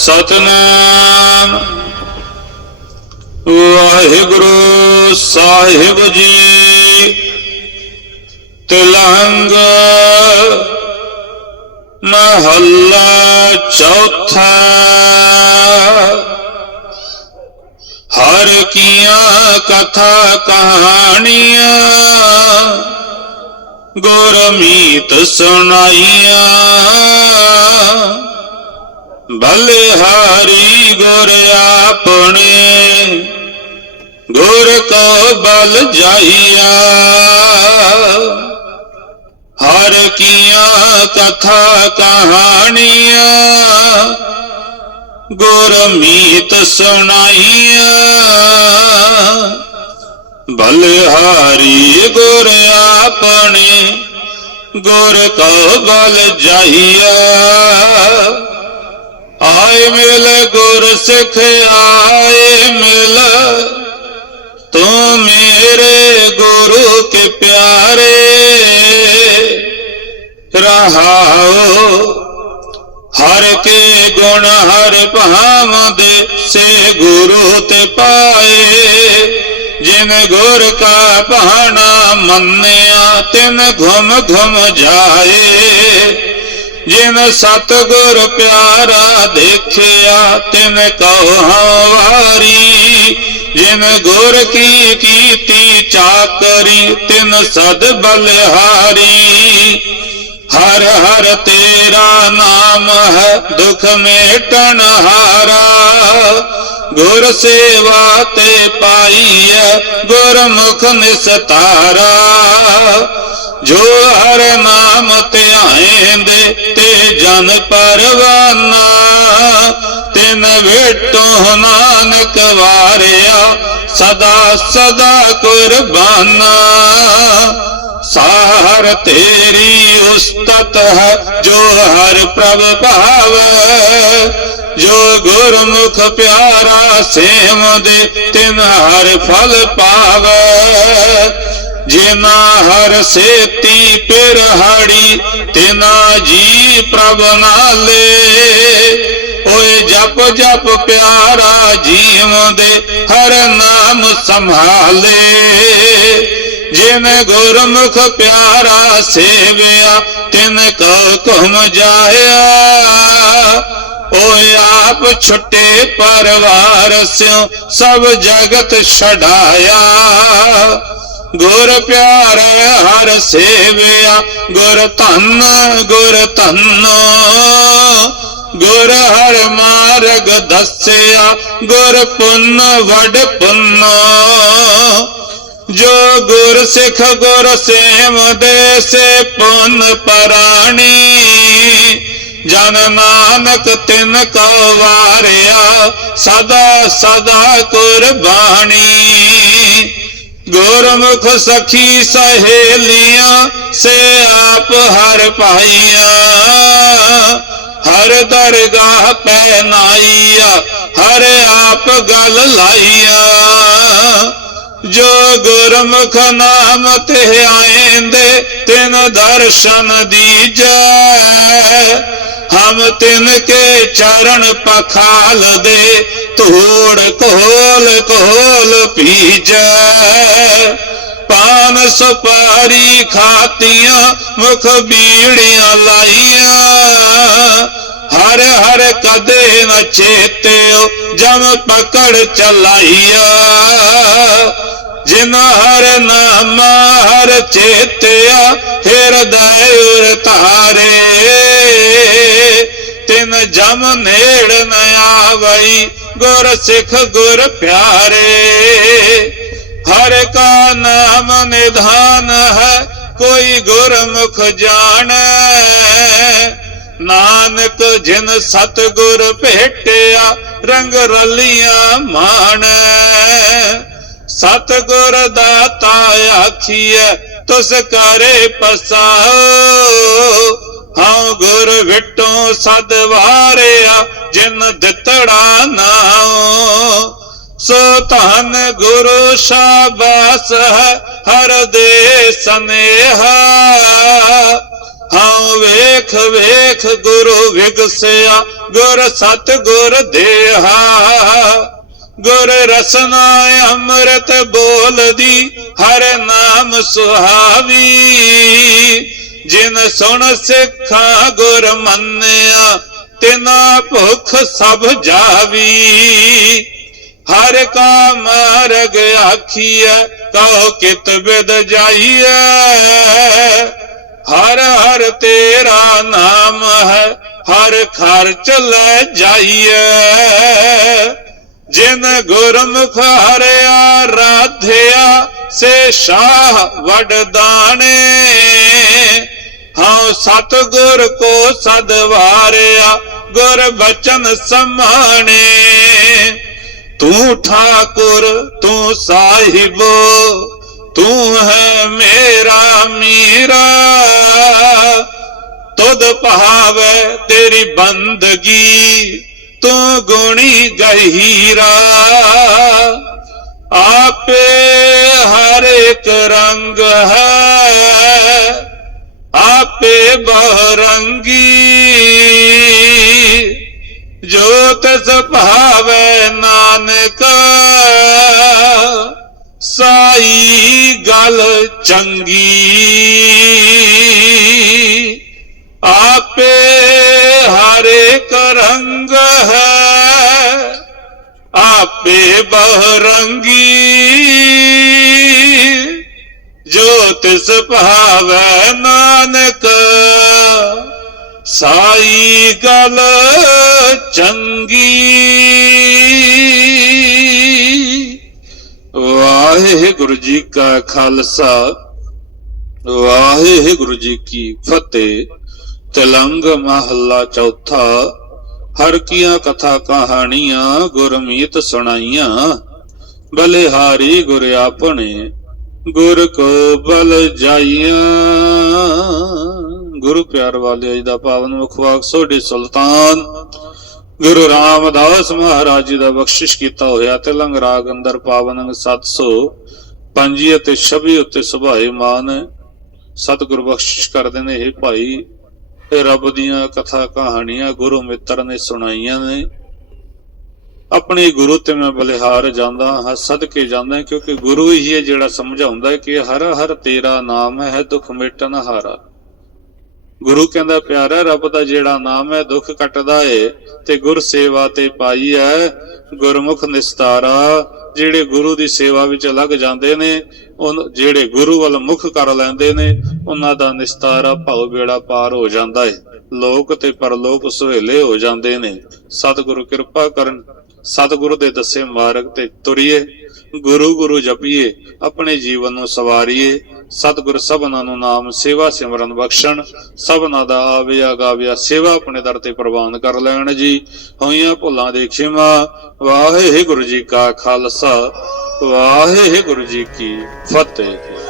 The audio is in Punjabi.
ਸਤਨਾਮ। ਵਾਹਿਗੁਰੂ ਸਾਹਿਬ ਜੀ ਤਿਲੰਗ ਮਹੱਲਾ ਚੌਥਾ। ਹਰ ਕੀਆਂ ਕਥਾ ਕਹਾਣੀਆਂ ਗੁਰਮੀਤ ਸੁਣਾਈਆਂ। ਬਲਿਹਾਰੀ ਗੁਰ ਆਪਣੇ, ਗੁਰ ਕੋ ਬਲ ਜਾਈਆ। ਹਰ ਕੀਆਂ ਕਥਾ ਕਹਾਣੀਆਂ ਗੁਰਮੀਤ ਸੁਣਾਈਆਂ। ਬਲਿਹਾਰੀ ਗੁਰ ਆਪਣੇ, ਗੁਰ ਕੋ ਬਲ ਜਾਈਆ। ਆਏ ਮਿਲ ਗੁਰ ਸਿੱਖ ਆਏ ਮਿਲ। ਤੂੰ ਮੇਰੇ ਗੁਰੂ ਕੇ ਪਿਆਰੇ। ਰਹਾਓ ਹਰ ਕੇ ਗੁਣ, ਹਰ ਭਾਵਦੇ ਸੇ ਗੁਰੂ ਤੇ ਪਾਏ। ਜਿਨ ਗੁਰ ਕਾ ਭਾਣਾ ਮੰਨਿਆ, ਤਿਨ ਘੁਮ ਘੁਮ ਜਾਏ। ਜਿਨ ਸਤਗੁਰ ਪਿਆਰਾ ਦੇਖਿਆ, ਤਿਨ ਕਉ ਹਵਾਰੀ ਜਿਨ ਗੁਰ ਕੀ ਕੀਤੀ, ਚਾਕਰੀ, ਤਿਨ ਸਦ ਬਲਿਹਾਰੀ। ਹਰ ਹਰ ਤੇਰਾ ਨਾਮ ਹੈ, ਦੁਖ ਮੇਟਣ ਹਾਰਾ। ਗੁਰ ਸੇਵਾ ਤੇ ਪਾਈਐ, ਗੁਰਮੁਖ ਨਿਸਤਾਰਾ। ਜੋ ਹਰ ਨਾਮ ਧਿਆਏਂਦੇ, ਤੇ ਜਨ ਪਰਵਾਨਾ। ਤਿਨ ਵੇਟੋ ਨਾਨਕ ਵਾਰਿਆ, ਸਦਾ ਸਦਾ ਕੁਰਬਾਨਾ। ਸਾਰ ਤੇਰੀ ਉਸਤਤ ਹੈ, ਜੋ ਹਰ ਪ੍ਰਭ ਭਾਵੈ। ਜੋ ਗੁਰਮੁਖ ਪਿਆਰਾ ਸੇਮ ਦੇ, ਤਿਨ ਹਰ ਫਲ ਪਾਵੈ। ਜਿਨਾ ਹਰ ਸੇਤੀ ਪਿਰਹਾੜੀ ਤਿਨਾ ਜੀ ਪ੍ਰਭ ਨਾਲੇ। ਓਏ ਜਪ ਜਪ ਪਿਆਰਾ ਜੀਵ ਦੇ ਹਰ ਨਾਮ ਸੰਭਾਲੇ। ਜਿਨ ਗੁਰਮੁਖ ਪਿਆਰਾ ਸੇਵਿਆ, ਤਿਨ ਕਉ ਘੁਮ ਜਾਇਆ। ਓਏ ਆਪ ਛੁੱਟੇ ਪਰਵਾਰ ਸਿਉ, ਸਭ ਜਗਤ ਛਡਾਇਆ। ਗੁਰ ਪਿਆਰੇ ਹਰ ਸੇਵਿਆ, ਗੁਰ ਧੰਨ ਗੁਰ ਧੰਨ। ਗੁਰ ਹਰ ਮਾਰਗ ਦੱਸਿਆ, ਗੁਰ ਪੁੰਨ ਵਡ ਪੁੰਨ। ਜੋ ਗੁਰ ਸਿੱਖ ਗੁਰ ਸੇਮ ਦੇ ਸੇ ਪੁੰਨ ਪਰਾਣੀ। ਜਨ ਨਾਨਕ ਤਿਨ ਕੋ ਵਾਰਿਆ, ਸਦਾ ਸਦਾ ਕੁਰਬਾਨੀ। ਗੁਰਮੁਖ ਸਖੀ ਸਹੇਲੀਆਂ, ਸੇ ਆਪ ਹਰ ਪਾਈਆਂ। ਹਰ ਦਰਗਾਹ ਪੈ ਨਾਈਆ ਹਰ ਆਪ ਗਲ ਲਾਈਆ। ਜੋ ਗੁਰਮੁਖ ਨਾਮ ਤੇ ਆਏਂਦੇ ਤਿਨ ਦਰਸ਼ਨ ਦੀਜੈ। ਹਮ ਤਿਨ ਕੇ ਚਰਨ ਪਖਾਲ ਦੇ, ਧੂੜ ਕੋਲ ਕੋਲ ਪੀਜੈ। ਪਾਨ ਸੁਪਾਰੀ ਖਾਤੀਆਂ, ਮੁਖ ਬੀੜੀਆਂ ਲਾਈਆਂ। ਹਰ ਹਰ ਕਦੇ ਨ ਚੇਤਿਓ ਜਮ ਪਕੜ ਚਲਾਈਆ। ਜਿਨ ਹਰ ਨਾਮ ਹਰ ਚੇਤਿਆ ਹਿਰਦੈ ਉਰ ਧਾਰੇ, ਤਿਨ ਜਮ ਨੇੜ ਨ ਆਵਈ ਗੁਰ ਸਿੱਖ ਗੁਰ ਪਿਆਰੇ। ਹਰ ਕਾ ਨਾਮ ਨਿਧਾਨ ਹੈ, ਕੋਈ ਗੁਰਮੁਖ ਜਾਣੈ। ਨਾਨਕ ਜਿਨ ਸਤਗੁਰ ਭੇਟਿਆ, ਰੰਗ ਰਲੀਆਂ ਮਾਣੈ। ਸਤਗੁਰ ਦਾਤਾ ਆਖੀਐ, ਤੁਸ ਕਰੇ ਪਸਾਓ ਹਉ ਗੁਰ ਵਿਟੋ ਸਦ ਵਾਰਿਆ, ਜਿਨ ਦਿੱਤੜਾ ਨਾਉ। ਸੋ ਧਨ ਗੁਰੂ ਸ਼ਾਬਾਸ ਹੈ, ਹਰ ਦੇ ਸਨੇਹਾ। ਹਉ ਵੇਖ ਵੇਖ ਗੁਰੂ ਵਿਗਸਿਆ, ਗੁਰ ਸਤ ਗੁਰ ਦੇਹਾ। ਗੁਰ ਰਸਨਾ ਅੰਮ੍ਰਿਤ ਬੋਲਦੀ, ਹਰ ਨਾਮ ਸੁਹਾਵੀ। ਜਿਨ ਸੁਣ ਸਿੱਖਾਂ ਗੁਰ ਮੰਨਿਆ, ਤਿਨਾ ਭੁਖ ਸਭ ਜਾਵੀ। ਹਰ ਕਾ ਮਾਰਗ ਆਖੀਐ ਕਹੋ ਕਿਤ ਬਿਦ ਜਾਈਐ। ਹਰ ਹਰ ਤੇਰਾ ਨਾਮ ਹੈ, ਹਰ ਖਰਚ ਲੈ ਜਾਈਐ। ਜਿਨ ਗੁਰਮੁਖ ਹਰਿਆ ਰਾਧਿਆ, ਸੇ ਸ਼ਾਹ ਵਡਦਾਣੇ ਹਉ ਸਤਗੁਰ ਕੋ ਸਦਵਾਰਿਆ ਗੁਰ ਬਚਨ ਸਮਾਣੇ ਤੂੰ ਠਾਕੁਰ, ਤੂੰ ਸਾਹਿਬ, ਤੂੰ ਹੈ ਮੇਰਾ ਮੀਰਾ। ਤੁਧ ਭਾਵੇ ਤੇਰੀ ਬੰਦਗੀ ਤੂੰ ਗੁਣੀ ਗਹੀਰਾ। ਆਪੇ ਹਰ ਇੱਕ ਰੰਗ ਹੈ। ਆਪੇ ਬਹਰੰਗੀ। ਜੋ ਤਿਸ ਭਾਵੇ ਨਾਨਕ। ਸਾਈ ਗਲ ਚੰਗੀ। ਕਰੰਗ ਹੈ ਆਪੇ ਬਹਰੰਗੀ ਜੋ ਤਿਸ ਭਾਵੈ ਨਾਨਕ ਸਾਈ ਗਲ ਚੰਗੀ ਵਾਹਿਗੁਰੂ ਜੀ ਕਾ ਖਾਲਸਾ ਵਾਹਿਗੁਰੂ ਜੀ ਕੀ ਫਤਿਹ ਤਲੰਗ ਮਹੱਲਾ ਚੌਥਾ ਹਰ ਕੀਆਂ ਕਥਾ ਕਹਾਣੀਆਂ ਗੁਰਮੀਤ ਸੁਣਾਈਆਂ, ਬਲਿਹਾਰੀ ਗੁਰ ਆਪਣੇ, ਗੁਰ ਕੋ ਬਲ ਜਾਈਆਂ। ਗੁਰੂ ਪਿਆਰ ਵਾਲਿਓ ਜੀ ਦਾ ਪਾਵਨ ਮੁਖਵਾਕ ਸੋਢੀ ਸੁਲਤਾਨ। ਗੁਰੂ ਰਾਮਦਾਸ ਮਹਾਰਾਜ ਜੀ ਦਾ ਬਖਸ਼ਿਸ਼ ਕੀਤਾ ਹੋਇਆ ਤਿਲੰਗ ਰਾਗ ਅੰਦਰ ਪਾਵਨ ਅੰਗ 700 ਪੰਜੀ ਅਤੇ 26 ਉੱਤੇ ਸੁਭਾਏ ਮਾਨ। ਸਤਿਗੁਰ ਬਖਸ਼ਿਸ਼ ਕਰਦੇ ਨੇ ਇਹ ਭਾਈ ਇਹ ਰੱਬ ਦੀਆਂ ਕਥਾ ਕਹਾਣੀਆਂ ਗੁਰੂ ਮਿੱਤਰ ਨੇ ਸੁਣਾਈਆਂ ਨੇ। ਆਪਣੇ ਗੁਰੂ ਤੇ ਮੈਂ ਬਲਿਹਾਰ ਜਾਂਦਾ ਹਾਂ, ਸਦਕੇ ਜਾਂਦਾ ਕਿਉਂਕਿ ਗੁਰੂ ਹੀ ਹੈ ਜਿਹੜਾ ਸਮਝਾਉਂਦਾ ਕਿ ਹਰ ਹਰ ਤੇਰਾ ਨਾਮ ਹੈ, ਦੁੱਖ ਮਿਟਨ ਹਾਰਾ। ਗੁਰੂ ਕਹਿੰਦਾ, ਪਿਆਰਾ ਰੱਬ ਦਾ ਜਿਹੜਾ ਨਾਮ ਹੈ, ਦੁੱਖ ਕੱਟਦਾ ਏ ਤੇ ਗੁਰ ਸੇਵਾ ਤੇ ਪਾਈ ਹੈ। ਗੁਰਮੁਖ ਨਿਸਤਾਰਾ, ਜਿਹੜੇ ਗੁਰੂ ਦੀ ਸੇਵਾ ਵਿੱਚ ਲੱਗ ਜਾਂਦੇ ਨੇ ਉਹ ਜਿਹੜੇ ਗੁਰੂ ਵੱਲ ਮੁਖ ਕਰ ਲੈਂਦੇ ਨੇ, ਉਹਨਾਂ ਦਾ ਨਿਸਤਾਰਾ ਭਉ ਬੇੜਾ ਪਾਰ ਹੋ ਜਾਂਦਾ ਹੈ ਲੋਕ ਤੇ ਪਰਲੋਕ ਸੁਹੇਲੇ ਹੋ ਜਾਂਦੇ ਨੇ। ਸਤਿਗੁਰੂ ਕਿਰਪਾ ਕਰਨ, ਸਤਿਗੁਰੂ ਦੇ ਦੱਸੇ ਮਾਰਗ ਤੇ ਤੁਰੀਏ। ਗੁਰੂ ਗੁਰੂ ਜਪੀਏ, ਆਪਣੇ ਜੀਵਨ ਨੂੰ ਸਵਾਰੀਏ। ਸਤਿਗੁਰ ਸਭਨਾਂ ਨੂੰ ਨਾਮ, ਸੇਵਾ ਸਿਮਰਨ ਬਖਸ਼ਣ, ਸਭਨਾਂ ਦਾ ਆਵਿਆ ਗਾਵਿਆ ਸੇਵਾ ਆਪਣੇ ਦਰ ਤੇ ਪ੍ਰਵਾਨ ਕਰ ਲੈਣ ਜੀ। ਹੋਈਆਂ ਭੁੱਲਾਂ ਦੇ ਖਿਮਾ, ਵਾਹਿਗੁਰੂ ਜੀ ਕਾ ਖਾਲਸਾ, ਵਾਹਿਗੁਰੂ ਜੀ ਕੀ ਫਤਿਹ।